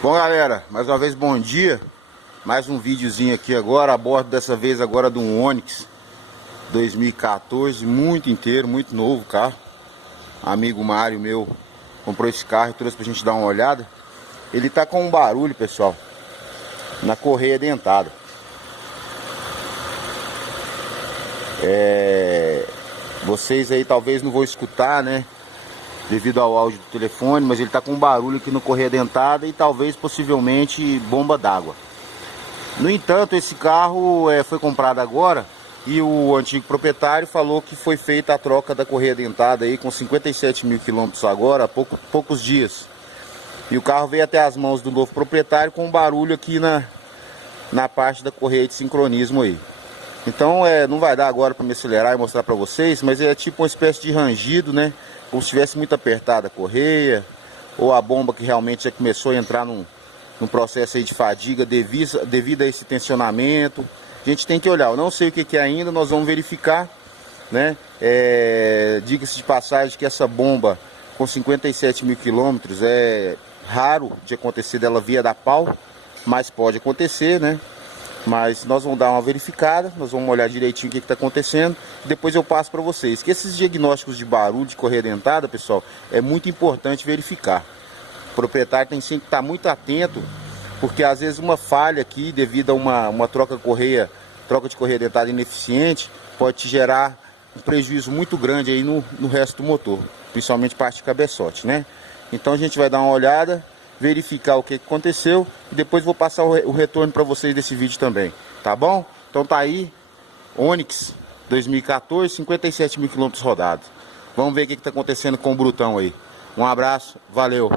Bom, galera, mais uma vez bom dia. Mais um videozinho aqui agora, a bordo dessa vez agora de um Onix 2014, muito inteiro, muito novo carro. Amigo Mário meu comprou esse carro e trouxe pra gente dar uma olhada. Ele tá com um barulho, pessoal, na correia dentada. Vocês aí talvez não vão escutar, né, devido ao áudio do telefone, mas ele tá com um barulho aqui no correia dentada e talvez possivelmente bomba d'água. No entanto, esse carro foi comprado agora e o antigo proprietário falou que foi feita a troca da correia dentada aí com 57 mil quilômetros agora, há poucos dias. E o carro veio até as mãos do novo proprietário com um barulho aqui na parte da correia de sincronismo aí. Então não vai dar agora para me acelerar e mostrar para vocês, mas é tipo uma espécie de rangido, né? Como se tivesse muito apertada a correia, ou a bomba que realmente já começou a entrar num processo aí de fadiga devido a esse tensionamento. A gente tem que olhar, eu não sei o que é ainda, nós vamos verificar, né? Diga-se de passagem que essa bomba com 57 mil quilômetros é raro de acontecer dela via da pau, mas pode acontecer, né? Mas nós vamos dar uma verificada, nós vamos olhar direitinho o que está acontecendo. Depois eu passo para vocês que esses diagnósticos de barulho de correia dentada, pessoal, é muito importante verificar. O proprietário tem sempre que estar muito atento, porque às vezes uma falha aqui devido a uma troca de correia dentada ineficiente pode te gerar um prejuízo muito grande aí no resto do motor, principalmente parte de cabeçote, né? Então a gente vai dar uma olhada, verificar o que aconteceu e depois vou passar o retorno para vocês desse vídeo também, tá bom? Então tá aí, Onix 2014, 57 mil quilômetros rodados. Vamos ver o que está acontecendo com o Brutão aí. Um abraço, valeu!